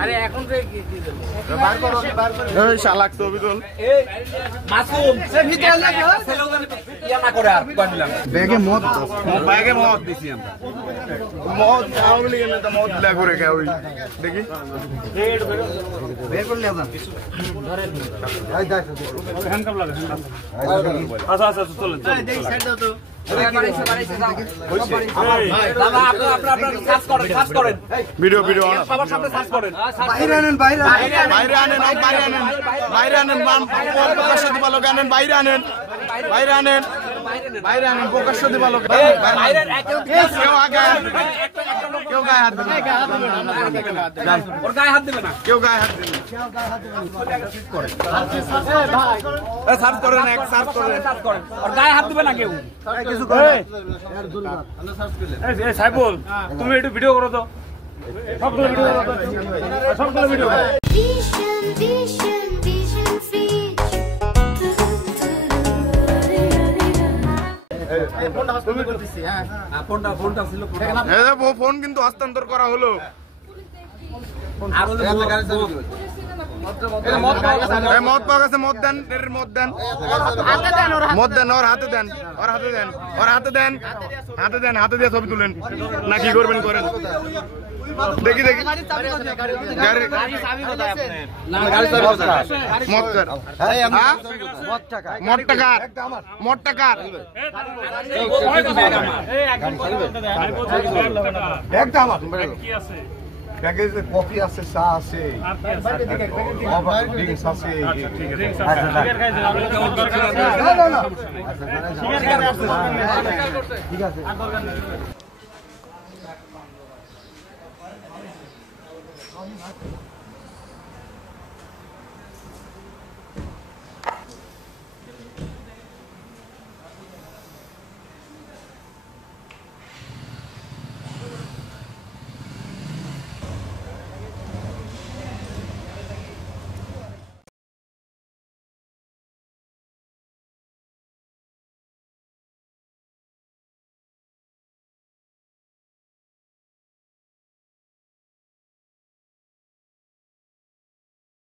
আরে এখন তো কি দেব বার করো এই শালাক তো অবিদল এই মাসুম সে ভিতরে লাগে সেলোগান ইয়া না করে আর কইলাম ব্যাগে মদ দিছি আমরা মদ আউলি এনে তো মদ লাগা করে কে ওই দেখি বের করে নিয়ে যান ধরে এই দেখ হ্যান্ডকাপ লাগা আচ্ছা আচ্ছা চলেন চলেন এই সাইড দাও তো ভিডিও ভিডিও সবার সামনে সার্চ করেন বাইরে আনেন বাইরে বাইরে আনেন বাইরে আনেন বাইরে আনেন প্রকাশ্য দিবা লোক আনেন বাইরে আনেন বাইরে আনেন বাইরে আনেন প্রকাশ্য দিবা লোক বাইরে কেউ আগে কেউ গায়ে হাত দেবে না ওর গায়ে হাত দেবে না কেউ গায়ে হাত দেবে না সার্চ করেন এক সার্চ করেন ওর গায়ে হাত দেবে না কেউ কিছু করে এই সাইবুল তুমি একটু ভিডিও করো তো সবগুলো ভিডিও করো তো সবগুলো ভিডিও করো ফোন কিন্তু হস্তান্তর করা হলো মদ পাওয়া গেছে মদ দেন মদ দেন মদ দেন ওর হাতে দেন ওর হাতে দেন ওর হাতে দেন হাতে দেন হাতে দিয়ে ছবি তুলেন না কি করবেন করেন দেখি দেখি কফি আছে চা আছে ড্রিঙ্কস আছে ঠিক আছে